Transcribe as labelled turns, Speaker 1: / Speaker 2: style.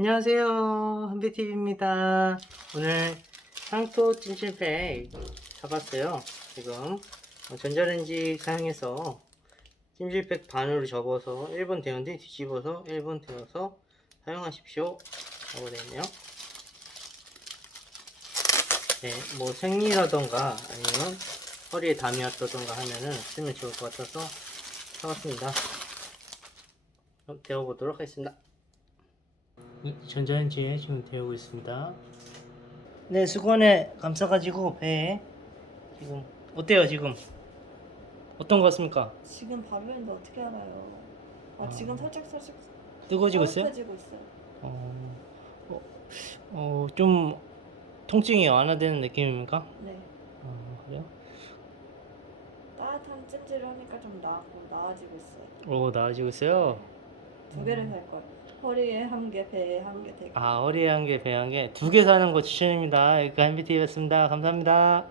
Speaker 1: 안녕하세요. 한비TV입니다. 오늘 상토 찜질팩 잡았어요. 지금 어, 전자레인지 사용해서 찜질팩 반으로 접어서 1분 데운 뒤 뒤집어서 1분 데워서 사용하십시오. 라고 되어있네요. 네, 뭐 생리라던가 아니면 허리에 담이 왔다던가 하면은 쓰면 좋을 것 같아서 사왔습니다. 그럼 데워보도록 하겠습니다. 이 전자레인지에 지금 데우고 있습니다. 네, 수건에 감싸가지고 배에 지금 어때요 지금? 어떤 것 같습니까?
Speaker 2: 지금 바로 했는데 어떻게 알아요? 아,
Speaker 1: 아.
Speaker 2: 지금 살짝 살짝
Speaker 1: 뜨거워지고 있어요?
Speaker 2: 따뜻해지고 있어요.
Speaker 1: 어, 어, 어, 좀 통증이 완화되는 느낌입니까?
Speaker 2: 네.
Speaker 1: 어, 그래요?
Speaker 2: 따뜻한 찜질을 하니까 좀 나았고 나아지고 있어요.
Speaker 1: 오, 나아지고 있어요.
Speaker 2: 두 개를 살 거예요. 허리에 한 개, 배에 한 개, 되게.
Speaker 1: 아, 허리에 한 개, 배에 한 개, 두개 사는 거 추천입니다. 여기까지 MBTV였습니다. 감사합니다.